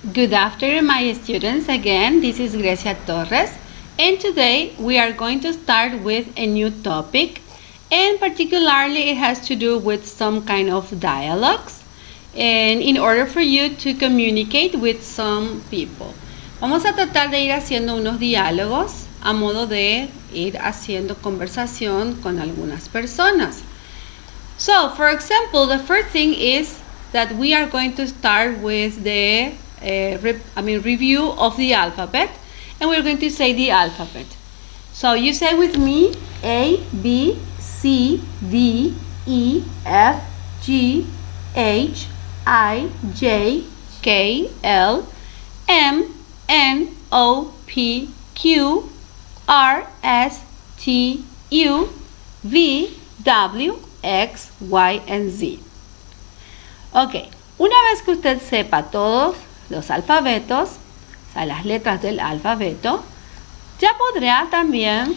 Good afternoon, my students. Again, this is Grecia Torres, and today we are going to start with a new topic, and particularly it has to do with some kind of dialogues, and in order for you to communicate with some people. Vamos a tratar de ir haciendo unos diálogos a modo de ir haciendo conversación con algunas personas. So, for example, the first thing is that we are going to start with the review of the alphabet, and we're going to say the alphabet. So you say with me A, B, C, D, E, F, G, H, I, J, K, L, M, N, O, P, Q, R, S, T, U, V, W, X, Y, and Z. Ok, una vez que usted sepa todos los alfabetos, o sea, las letras del alfabeto, ya podrá también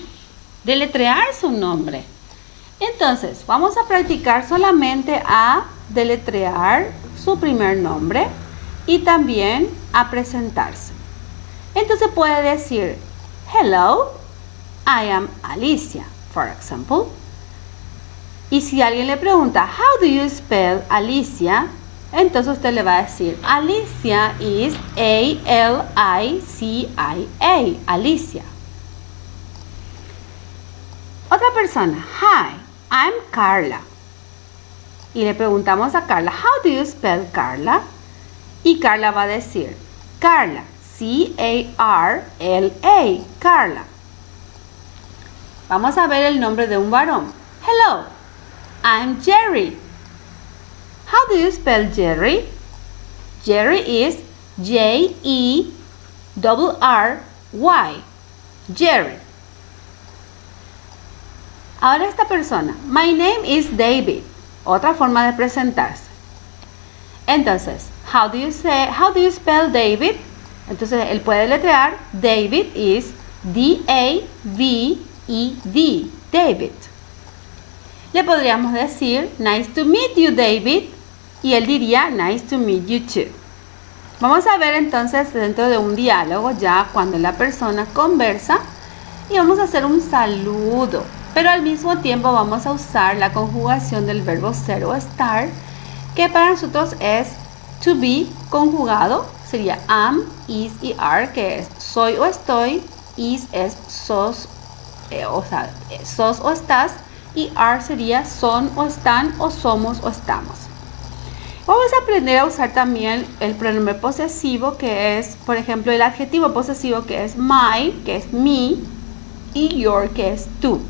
deletrear su nombre. Entonces, vamos a practicar solamente a deletrear su primer nombre y también a presentarse. Entonces puede decir, hello, I am Alicia, for example. Y si alguien le pregunta, how do you spell Alicia? Entonces usted le va a decir, Alicia is A-L-I-C-I-A, Alicia. Otra persona, hi, I'm Carla. Y le preguntamos a Carla, how do you spell Carla? Y Carla va a decir, Carla, C-A-R-L-A, Carla. Vamos a ver el nombre de un varón. Hello, I'm Jerry. How do you spell Jerry? Jerry is J-E-R-R-Y. Jerry. Ahora esta persona. My name is David. Otra forma de presentarse. Entonces, how do you spell David? Entonces, él puede letrear. David is D-A-V-E-D. David. Le podríamos decir, nice to meet you, David. Y él diría, nice to meet you too. Vamos a ver entonces dentro de un diálogo ya cuando la persona conversa y vamos a hacer un saludo. Pero al mismo tiempo vamos a usar la conjugación del verbo ser o estar, que para nosotros es to be conjugado. Sería am, is y are, que es soy o estoy. Is es sos, sos o estás. Y are sería son o están o somos o estamos. Vamos a aprender a usar también el pronombre posesivo, que es, por ejemplo, el adjetivo posesivo, que es my, que es mi, y your, que es tú.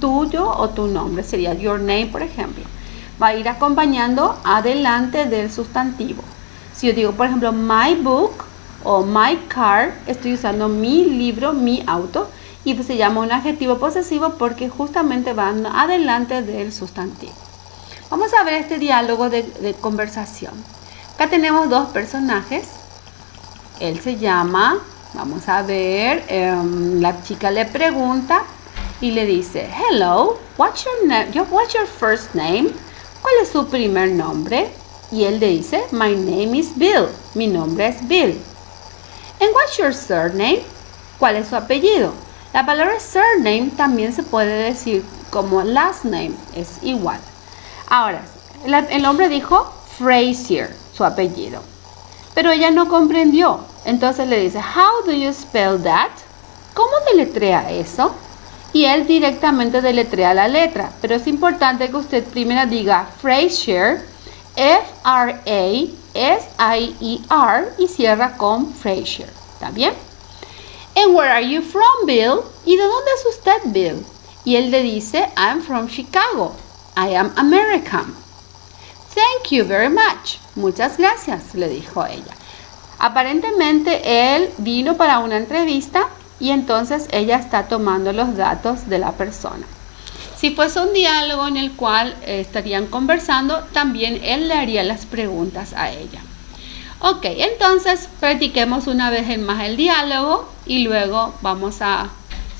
Tuyo o tu nombre sería your name, por ejemplo. Va a ir acompañando adelante del sustantivo. Si yo digo, por ejemplo, my book o my car, estoy usando mi libro, mi auto. Y pues se llama un adjetivo posesivo porque justamente van adelante del sustantivo. Vamos a ver este diálogo de conversación. Acá tenemos dos personajes. Él se llama, vamos a ver, la chica le pregunta y le dice, hello, what's your first name? ¿Cuál es su primer nombre? Y él le dice, my name is Bill. Mi nombre es Bill. And what's your surname? ¿Cuál es su apellido? La palabra surname también se puede decir como last name, es igual. Ahora, el hombre dijo Frazier, su apellido. Pero ella no comprendió. Entonces le dice, how do you spell that? ¿Cómo deletrea eso? Y él directamente deletrea la letra. Pero es importante que usted primero diga Frazier, F-R-A-S-I-E-R y cierra con Frazier. ¿Está bien? And where are you from, Bill? ¿Y de dónde es usted, Bill? Y él le dice, I'm from Chicago. I am American. Thank you very much. Muchas gracias, le dijo ella. Aparentemente él vino para una entrevista y entonces ella está tomando los datos de la persona. Si fuese un diálogo en el cual estarían conversando, también él le haría las preguntas a ella. Ok, entonces practiquemos una vez más el diálogo y luego vamos a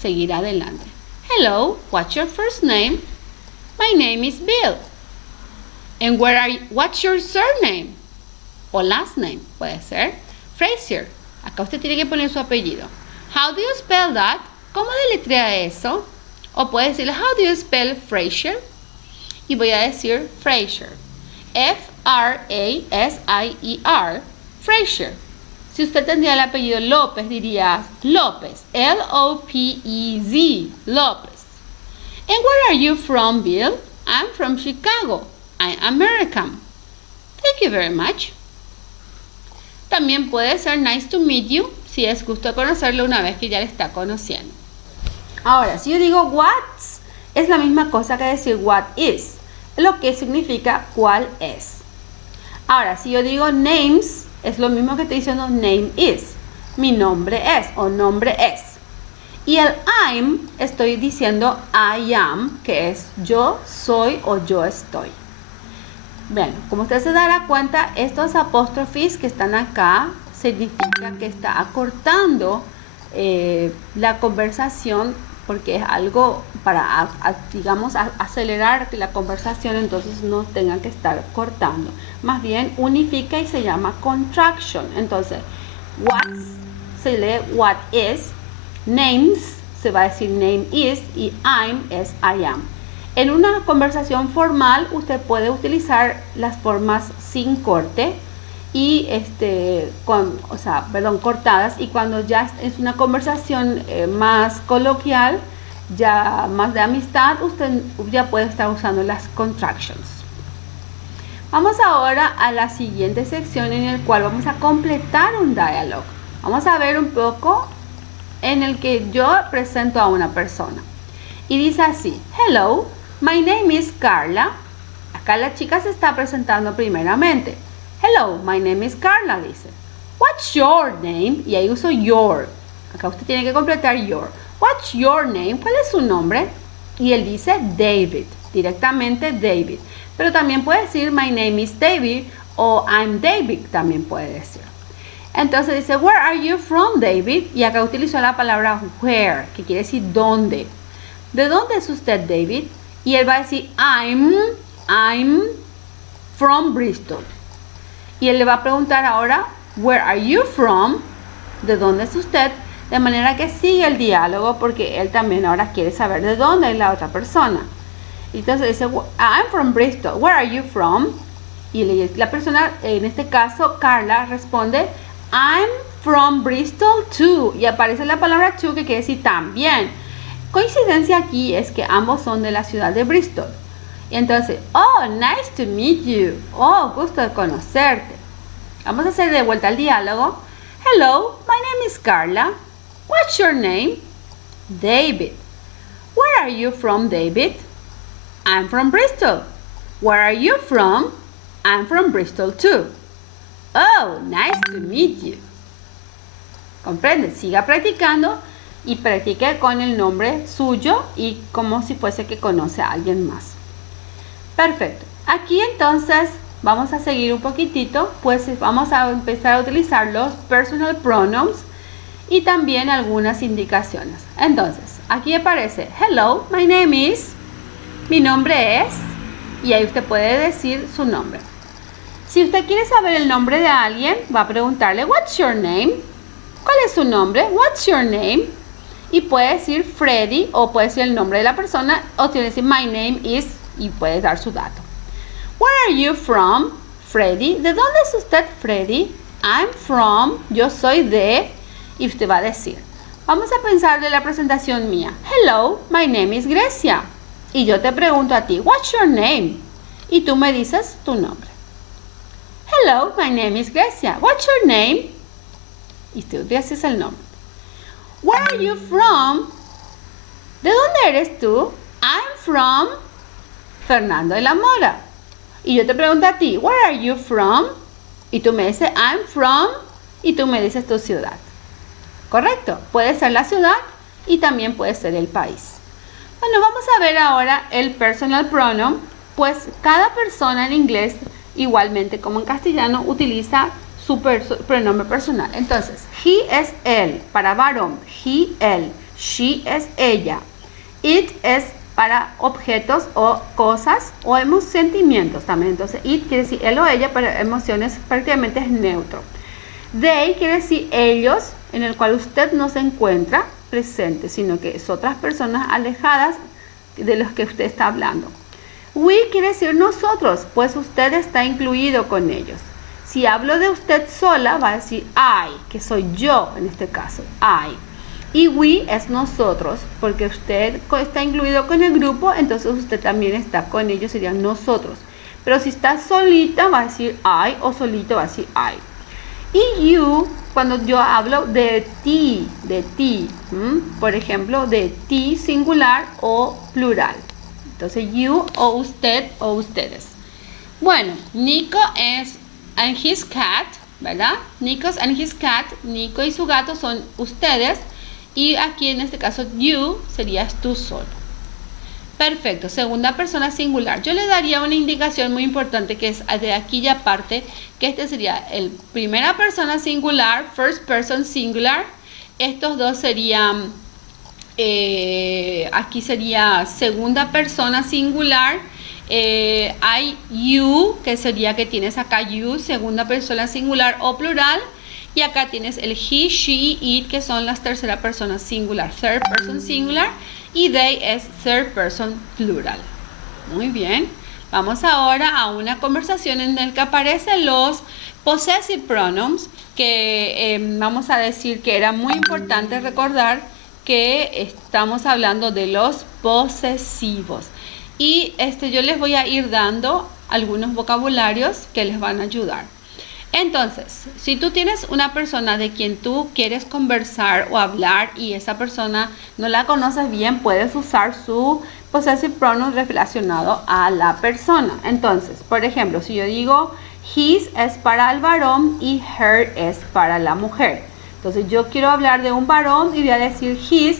seguir adelante. Hello, what's your first name? My name is Bill. And what's your surname? O last name, puede ser. Fraser. Acá usted tiene que poner su apellido. How do you spell that? ¿Cómo deletrea eso? O puede decirle, how do you spell Fraser? Y voy a decir Fraser. F-R-A-S-I-E-R. Fraser. Si usted tendría el apellido López, diría López. L-O-P-E-Z. López. And where are you from, Bill? I'm from Chicago. I'm American. Thank you very much. También puede ser nice to meet you, si es gusto conocerlo una vez que ya le está conociendo. Ahora, si yo digo what's, es la misma cosa que decir what is, lo que significa cuál es. Ahora, si yo digo names, es lo mismo que estoy diciendo name is, mi nombre es o nombre es. Y el I'm, estoy diciendo I am, que es yo soy o yo estoy. Bueno, como usted se dará cuenta, estos apóstrofes que están acá significa que está acortando la conversación, porque es algo para, digamos, acelerar la conversación, entonces no tengan que estar cortando. Más bien unifica y se llama contraction. Entonces, what's se lee what is, names se va a decir name is y I'm es I am. En una conversación formal usted puede utilizar las formas sin corte y cortadas, y cuando ya es una conversación más coloquial, ya más de amistad, usted ya puede estar usando las contractions. Vamos ahora a la siguiente sección en el cual vamos a completar un diálogo. Vamos a ver un poco en el que yo presento a una persona y dice así: hello, my name is Carla. Acá la chica se está presentando primeramente. Hello, my name is Carla, dice. What's your name? Y ahí uso your. Acá usted tiene que completar your. What's your name? ¿Cuál es su nombre? Y él dice David, directamente David. Pero también puede decir my name is David o I'm David, también puede decir. Entonces dice, where are you from, David? Y acá utilizó la palabra where, que quiere decir dónde. ¿De dónde es usted, David? Y él va a decir, I'm from Bristol. Y él le va a preguntar ahora, where are you from? ¿De dónde es usted? De manera que sigue el diálogo, porque él también ahora quiere saber de dónde es la otra persona. Entonces dice, I'm from Bristol. Where are you from? Y la persona, en este caso, Carla, responde, I'm from Bristol too. Y aparece la palabra too, que quiere decir también. Coincidencia aquí es que ambos son de la ciudad de Bristol. Y entonces, oh, nice to meet you. Oh, gusto de conocerte. Vamos a hacer de vuelta el diálogo. Hello, my name is Carla. What's your name? David. Where are you from, David? I'm from Bristol. Where are you from? I'm from Bristol too. Oh, nice to meet you. ¿Comprende? Siga practicando y practique con el nombre suyo y como si fuese que conoce a alguien más. Perfecto. Aquí entonces vamos a seguir un poquitito, pues vamos a empezar a utilizar los personal pronouns y también algunas indicaciones. Entonces, aquí aparece, hello, my name is, mi nombre es, y ahí usted puede decir su nombre. Si usted quiere saber el nombre de alguien, va a preguntarle, what's your name? ¿Cuál es su nombre? What's your name? Y puede decir Freddy, o puede decir el nombre de la persona, o tiene que decir my name is, y puede dar su dato. Where are you from, Freddy? ¿De dónde es usted, Freddy? I'm from, yo soy de, y usted va a decir. Vamos a pensar de la presentación mía. Hello, my name is Grecia. Y yo te pregunto a ti, what's your name? Y tú me dices tu nombre. Hello, my name is Grecia. What's your name? Y tú dices el nombre. Where are you from? ¿De dónde eres tú? I'm from Fernando de la Mora. Y yo te pregunto a ti, where are you from? Y tú me dices, I'm from, y tú me dices tu ciudad. ¿Correcto? Puede ser la ciudad y también puede ser el país. Bueno, vamos a ver ahora el personal pronoun, pues cada persona en inglés, igualmente como en castellano, utiliza su pronombre personal. Entonces, he es él, para varón, he, él, she es ella, it es para objetos o cosas o sentimientos también. Entonces, it quiere decir él o ella, pero emociones prácticamente es neutro. They quiere decir ellos, en el cual usted no se encuentra presente, sino que es otras personas alejadas de los que usted está hablando. We quiere decir nosotros, pues usted está incluido con ellos. Si hablo de usted sola, va a decir I, que soy yo en este caso, I. Y we es nosotros, porque usted está incluido con el grupo, entonces usted también está con ellos, serían nosotros. Pero si está solita, va a decir I, o solito va a decir I. Y you, cuando yo hablo de ti, por ejemplo, de ti singular o plural. Entonces, you o usted o ustedes. Bueno, Nico and his cat, ¿verdad? Nico's and his cat, Nico y su gato son ustedes. Y aquí en este caso, you serías tú solo. Perfecto, segunda persona singular. Yo le daría una indicación muy importante que es de aquí y aparte, que este sería el primera persona singular, first person singular. Estos dos serían, aquí sería segunda persona singular. Hay you, que sería que tienes acá you, segunda persona singular o plural. Y acá tienes el he, she, it, que son las tercera persona singular, third person singular. Y they es third person plural. Muy bien. Vamos ahora a una conversación en la que aparecen los possessive pronouns, que vamos a decir que era muy importante recordar que estamos hablando de los posesivos. Y yo les voy a ir dando algunos vocabularios que les van a ayudar. Entonces, si tú tienes una persona de quien tú quieres conversar o hablar y esa persona no la conoces bien, puedes usar su possessive pronoun relacionado a la persona. Entonces, por ejemplo, si yo digo his es para el varón y her es para la mujer. Entonces, yo quiero hablar de un varón y voy a decir his.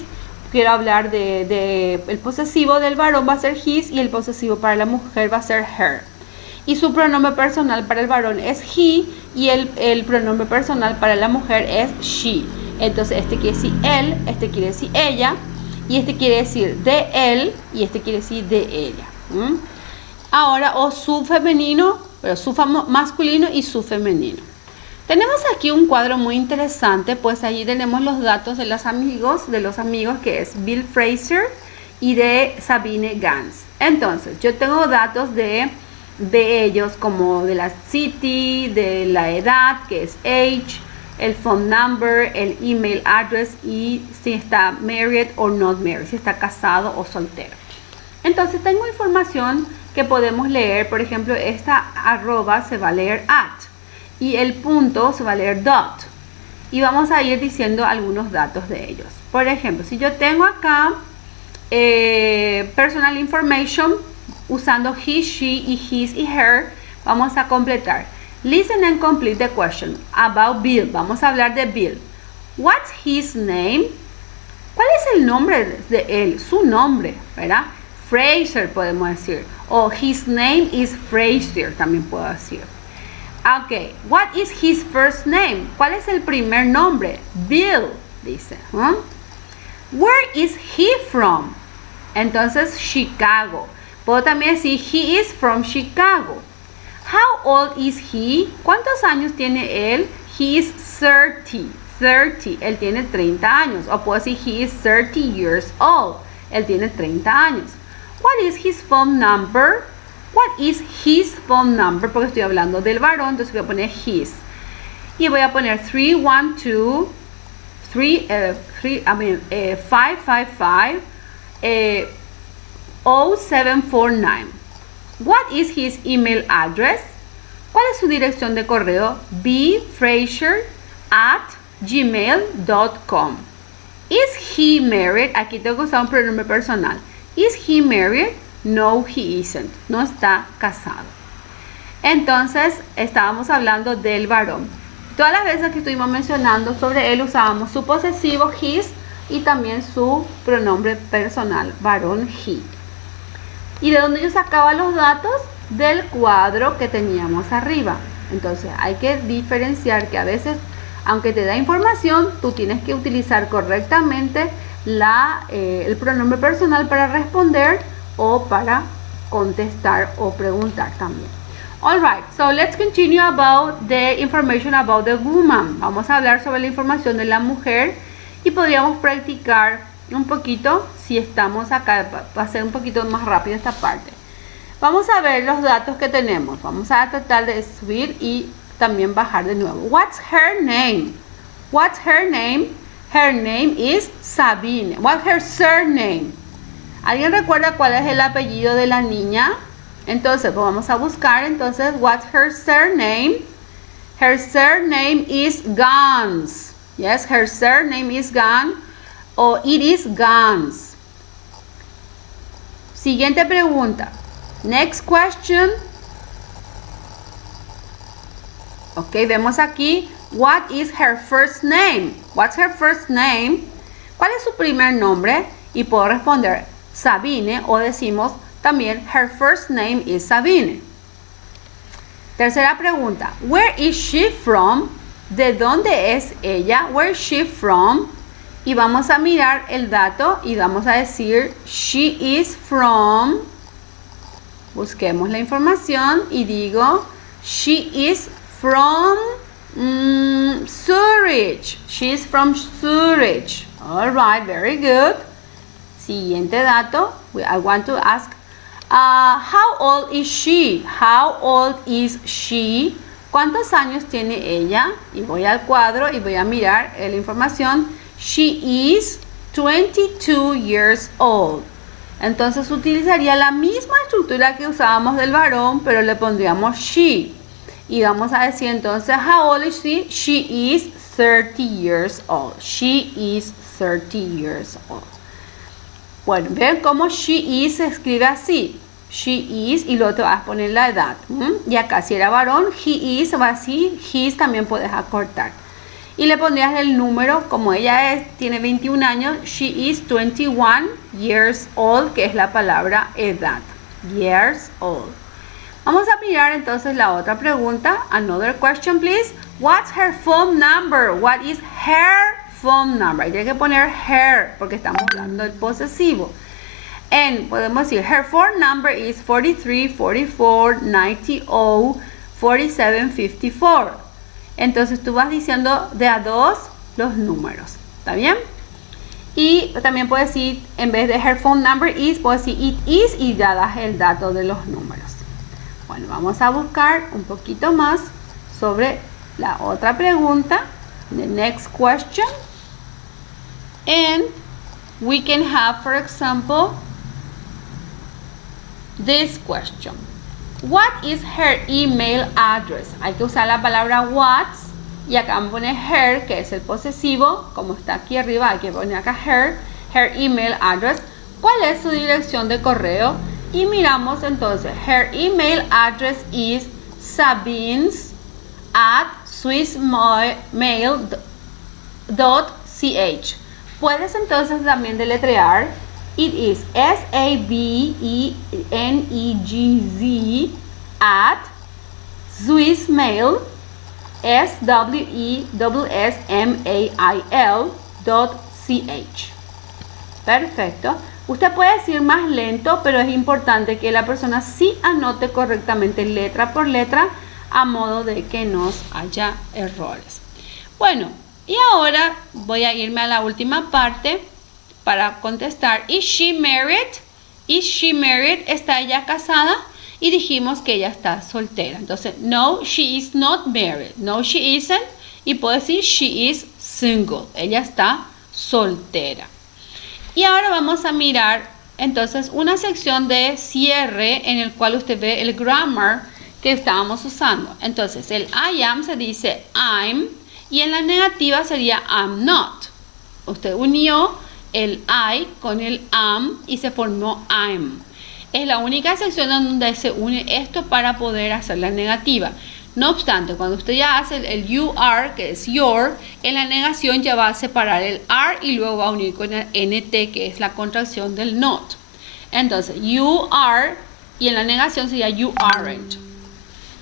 Quiero hablar el posesivo del varón va a ser his y el posesivo para la mujer va a ser her. Y su pronombre personal para el varón es he y el pronombre personal para la mujer es she. Entonces este quiere decir él, este quiere decir ella y este quiere decir de él y este quiere decir de ella. Ahora, o su femenino, pero su masculino y su femenino. Tenemos aquí un cuadro muy interesante, pues allí tenemos los datos de los amigos que es Bill Fraser y de Sabine Gans. Entonces, yo tengo datos de ellos como de la city, de la edad, que es age, el phone number, el email address y si está married o not married, si está casado o soltero. Entonces tengo información que podemos leer, por ejemplo, esta arroba se va a leer at y el punto se va a leer dot. Y vamos a ir diciendo algunos datos de ellos. Por ejemplo, si yo tengo acá personal information, usando he, she, y his y her, vamos a completar. Listen and complete the question about Bill. Vamos a hablar de Bill. What's his name? ¿Cuál es el nombre de él? Su nombre, ¿verdad? Fraser podemos decir. O his name is Fraser, también puedo decir. Ok, what is his first name? ¿Cuál es el primer nombre? Bill, dice. Where is he from? Entonces, Chicago. Puedo también decir, he is from Chicago. How old is he? ¿Cuántos años tiene él? He is 30. Él tiene 30 años. O puedo decir, he is 30 years old. Él tiene 30 años. What is his phone number? What is his phone number? Porque estoy hablando del varón, entonces voy a poner his. Y voy a poner 555 0749. What is his email address? ¿Cuál es su dirección de correo? bfraser@gmail.com. Is he married? Aquí tengo que usar un pronombre personal. Is he married? No, he isn't. No está casado. Entonces, estábamos hablando del varón. Todas las veces que estuvimos mencionando sobre él, usábamos su posesivo, his, y también su pronombre personal, varón, he. ¿Y de dónde yo sacaba los datos? Del cuadro que teníamos arriba. Entonces hay que diferenciar que a veces, aunque te da información, tú tienes que utilizar correctamente el pronombre personal para responder o para contestar o preguntar también. All right, so let's continue about the information about the woman. Vamos a hablar sobre la información de la mujer y podríamos practicar un poquito si estamos acá. Va a ser un poquito más rápido esta parte. Vamos a ver los datos que tenemos. Vamos a tratar de subir y también bajar de nuevo. What's her name? What's her name? Her name is Sabine. What's her surname? ¿Alguien recuerda cuál es el apellido de la niña? Entonces, pues vamos a buscar. Entonces, what's her surname? Her surname is Gans. Yes, her surname is Gans. O it is Gans. Siguiente pregunta. Next question. Ok, vemos aquí. What is her first name? What's her first name? ¿Cuál es su primer nombre? Y puedo responder Sabine o decimos también her first name is Sabine. Tercera pregunta. Where is she from? ¿De dónde es ella? Where is she from? Y vamos a mirar el dato y vamos a decir she is from. Busquemos la información y digo she is from Zurich. She is from Zurich. All right, very good. Siguiente dato. I want to ask, how old is she? How old is she? ¿Cuántos años tiene ella? Y voy al cuadro y voy a mirar la información. She is 22 years old. Entonces utilizaría la misma estructura que usábamos del varón, pero le pondríamos she. Y vamos a decir entonces, how old is she? She is 30 years old. She is 30 years old. Bueno, ven cómo she is se escribe así. She is y luego te vas a poner la edad. Y acá si era varón, he is va así, his también puedes acortar. Y le pondrías el número, como ella tiene 21 años, she is 21 years old, que es la palabra edad. Years old. Vamos a mirar entonces la otra pregunta. Another question, please. What's her phone number? What is her phone number? Hay que poner her porque estamos hablando del posesivo. And podemos decir her phone number is 43 44 90 47 54. Entonces tú vas diciendo de a dos los números. ¿Está bien? Y también puedes decir, en vez de her phone number is, puedes decir it is y ya das el dato de los números. Bueno, vamos a buscar un poquito más sobre la otra pregunta. The next question. And we can have, for example, this question. What is her email address? Hay que usar la palabra what y acá vamos a poner her, que es el posesivo. Como está aquí arriba, hay que poner acá her email address. ¿Cuál es su dirección de correo? Y miramos entonces, her email address is sabines@swissmail.ch. Puedes entonces también deletrear. It is SABENEGZ at Swissmail, SWESSMAIL.ch. Perfecto. Usted puede decir más lento, pero es importante que la persona sí anote correctamente letra por letra a modo de que no haya errores. Bueno, y ahora voy a irme a la última parte para contestar. Is she married? Is she married? ¿Está ella casada? Y dijimos que ella está soltera. Entonces, no, she is not married. No, she isn't. Y puedo decir she is single. Ella está soltera. Y ahora vamos a mirar entonces una sección de cierre en el cual usted ve el grammar que estábamos usando. Entonces, el I am se dice I'm y en la negativa sería I'm not. Usted unió el I con el am y se formó I'm. Es la única sección donde se une esto para poder hacer la negativa. No obstante, cuando usted ya hace el you are, que es your, en la negación ya va a separar el are y luego va a unir con el nt, que es la contracción del not. Entonces, you are y en la negación sería you aren't.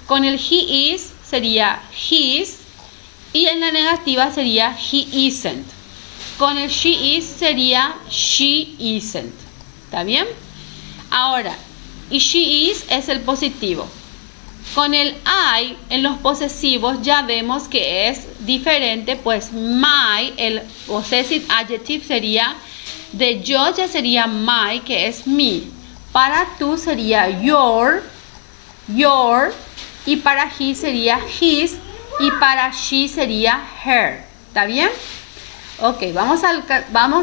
Con el he is sería his y en la negativa sería he isn't. Con el she is sería she isn't. ¿Está bien? Ahora, y she is el positivo. Con el I en los posesivos ya vemos que es diferente, pues my, el possessive adjective sería de yo, ya sería my, que es me. Para tú sería your, y para he sería his, y para she sería her. ¿Está bien? Ok, vamos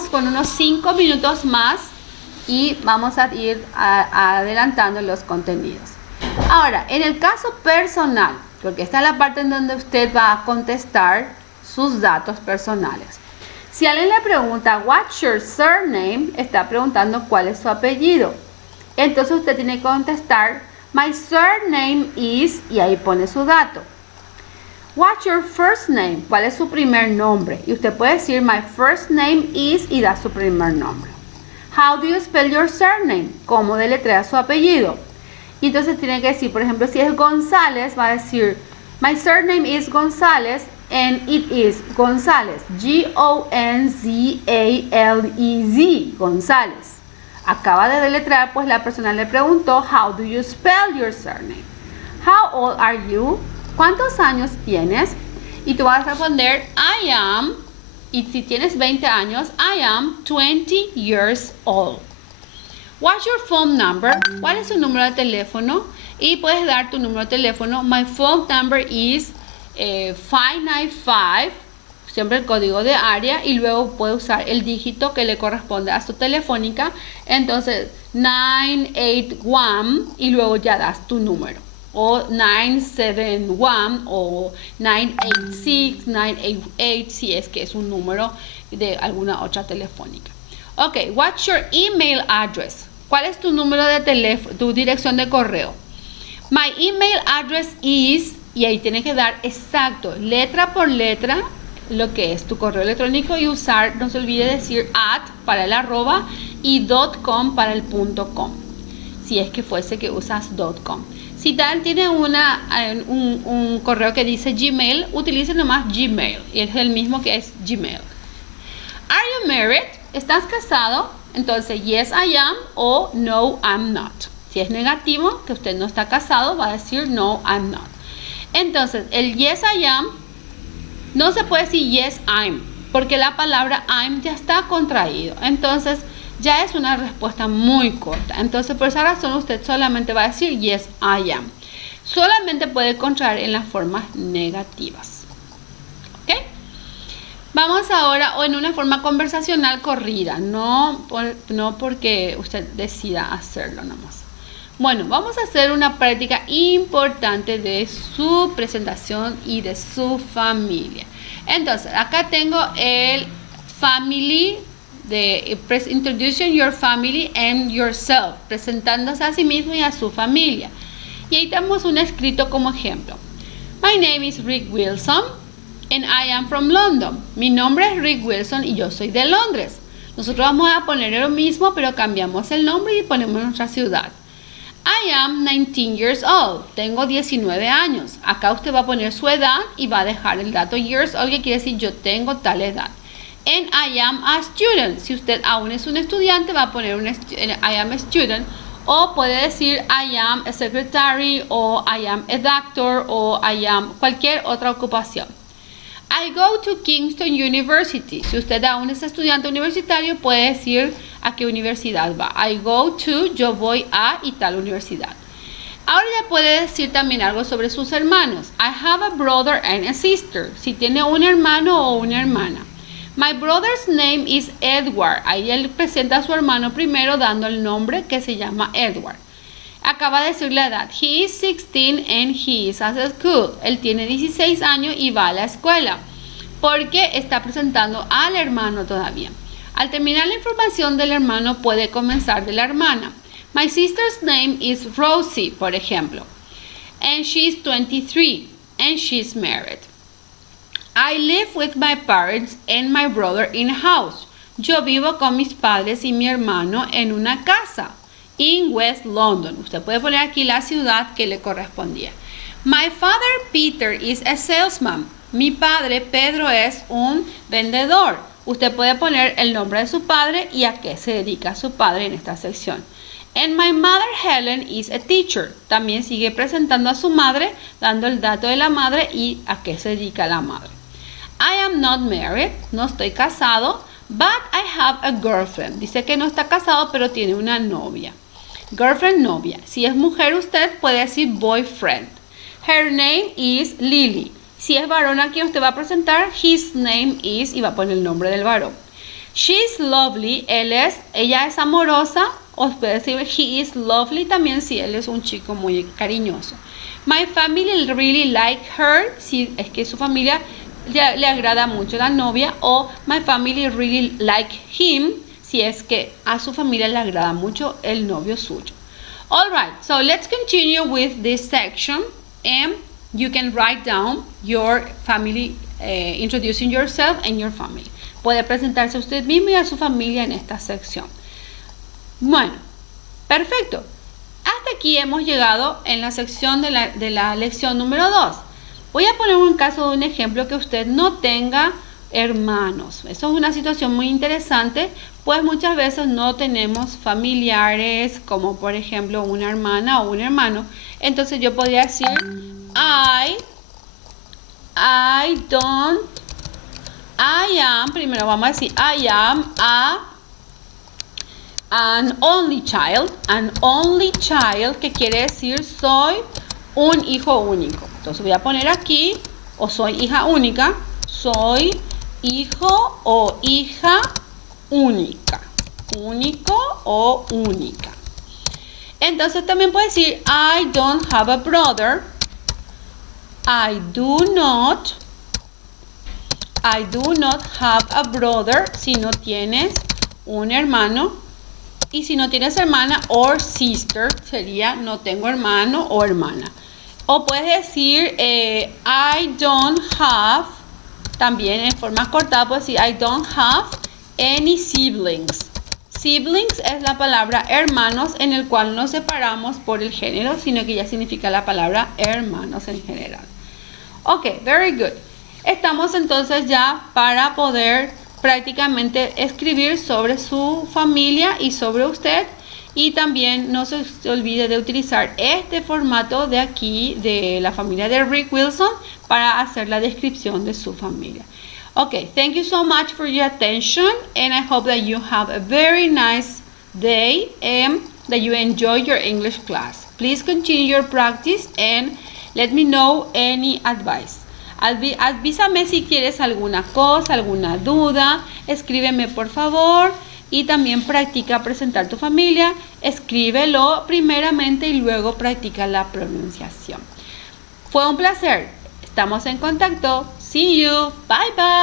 con unos 5 minutos más y vamos a ir adelantando los contenidos. Ahora, en el caso personal, porque esta es la parte en donde usted va a contestar sus datos personales. Si alguien le pregunta, what's your surname? Está preguntando cuál es su apellido. Entonces usted tiene que contestar, my surname is, y ahí pone su dato. What's your first name? ¿Cuál es su primer nombre? Y usted puede decir, my first name is, y da su primer nombre. How do you spell your surname? ¿Cómo deletrea su apellido? Y entonces tiene que decir, por ejemplo, si es González, va a decir, my surname is González, and it is González. Gonzalez, González. Acaba de deletrear, pues la persona le preguntó, how do you spell your surname? How old are you? ¿Cuántos años tienes? Y tú vas a responder, I am, y si tienes 20 años, I am 20 years old. What's your phone number? ¿Cuál es su número de teléfono? Y puedes dar tu número de teléfono. My phone number is 595, siempre el código de área, y luego puede usar el dígito que le corresponde a su telefónica. Entonces, 981, y luego ya das tu número. O 971 o 986, 988, si es que es un número de alguna otra telefónica. Ok, what's your email address? ¿Cuál es tu número de teléfono, tu dirección de correo? My email address is, y ahí tienes que dar exacto, letra por letra, lo que es tu correo electrónico, y usar, no se olvide decir @ para el arroba y .com para el .com, si es que fuese que usas .com. Si tal tiene un correo que dice Gmail, utilice nomás Gmail, y es el mismo que es Gmail. Are you married? ¿Estás casado? Entonces, yes, I am, o no, I'm not. Si es negativo, que usted no está casado, va a decir no, I'm not. Entonces, el yes, I am, no se puede decir yes, I'm, porque la palabra I'm ya está contraído. Entonces, ya es una respuesta muy corta. Entonces, por esa razón, usted solamente va a decir yes, I am. Solamente puede contraer en las formas negativas. ¿Ok? Vamos ahora, o en una forma conversacional corrida, no porque usted decida hacerlo nomás. Bueno, vamos a hacer una práctica importante de su presentación y de su familia. Entonces, acá tengo el family, de introducing your family and yourself, presentándose a sí mismo y a su familia. Y ahí tenemos un escrito como ejemplo. My name is Rick Wilson. And I am from London. Mi nombre es Rick Wilson y yo soy de Londres. Nosotros vamos a poner lo mismo, pero cambiamos el nombre y ponemos nuestra ciudad. I am 19 years old. Tengo 19 años. Acá usted va a poner su edad y va a dejar el dato years old, que quiere decir yo tengo tal edad. And I am a student. Si usted aún es un estudiante, va a poner I am a student. O puede decir I am a secretary, o I am a doctor, o I am cualquier otra ocupación. I go to Kingston University. Si usted aún es estudiante universitario, puede decir a qué universidad va. I go to, yo voy a y tal universidad. Ahora ya puede decir también algo sobre sus hermanos. I have a brother and a sister. Si tiene un hermano o una hermana. My brother's name is Edward. Ahí él presenta a su hermano primero dando el nombre, que se llama Edward. Acaba de decir la edad. He is 16 and he is at school. Él tiene 16 años y va a la escuela. Porque está presentando al hermano todavía. Al terminar la información del hermano, puede comenzar de la hermana. My sister's name is Rosie, por ejemplo. And she's 23 and she's married. I live with my parents and my brother in a house. Yo vivo con mis padres y mi hermano en una casa. In West London. Usted puede poner aquí la ciudad que le correspondía. My father Peter is a salesman. Mi padre Pedro es un vendedor. Usted puede poner el nombre de su padre y a qué se dedica su padre en esta sección. And my mother Helen is a teacher. También sigue presentando a su madre, dando el dato de la madre y a qué se dedica la madre. I am not married, no estoy casado, but I have a girlfriend. Dice que no está casado, pero tiene una novia. Girlfriend, novia. Si es mujer usted puede decir boyfriend. Her name is Lily. Si es varón a quien usted va a presentar, his name is, y va a poner el nombre del varón. She's lovely, ella es amorosa, o puede decir he is lovely también si él es un chico muy cariñoso. My family really like her, si es que su familia le agrada mucho la novia, o my family really like him, si es que a su familia le agrada mucho el novio suyo. Alright, so let's continue with this section, and you can write down your family, introducing yourself and your family. Puede presentarse a usted mismo y a su familia en esta sección. Bueno, perfecto. Hasta aquí hemos llegado en la sección de la lección número 2. Voy a poner un caso de un ejemplo que usted no tenga hermanos. Eso es una situación muy interesante, pues muchas veces no tenemos familiares, como por ejemplo una hermana o un hermano. Entonces yo podría decir, primero vamos a decir, I am an only child, que quiere decir soy un hijo único. Entonces voy a poner aquí, o soy hija única, soy hijo o hija única, único o única. Entonces también puedo decir, I don't have a brother, I do not have a brother, si no tienes un hermano. Y si no tienes hermana, or sister, sería no tengo hermano o hermana. O puedes decir, I don't have, también en forma cortada, puedes decir, I don't have any siblings. Siblings es la palabra hermanos, en el cual no separamos por el género, sino que ya significa la palabra hermanos en general. Ok, very good. Estamos entonces ya para poder prácticamente escribir sobre su familia y sobre usted, y también no se olvide de utilizar este formato de aquí de la familia de Rick Wilson para hacer la descripción de su familia. Okay, thank you so much for your attention, and I hope that you have a very nice day and that you enjoy your English class. Please continue your practice and let me know any advice. Avísame si quieres alguna cosa, alguna duda, escríbeme por favor, y también practica presentar tu familia, escríbelo primeramente y luego practica la pronunciación. Fue un placer, estamos en contacto, see you, bye bye.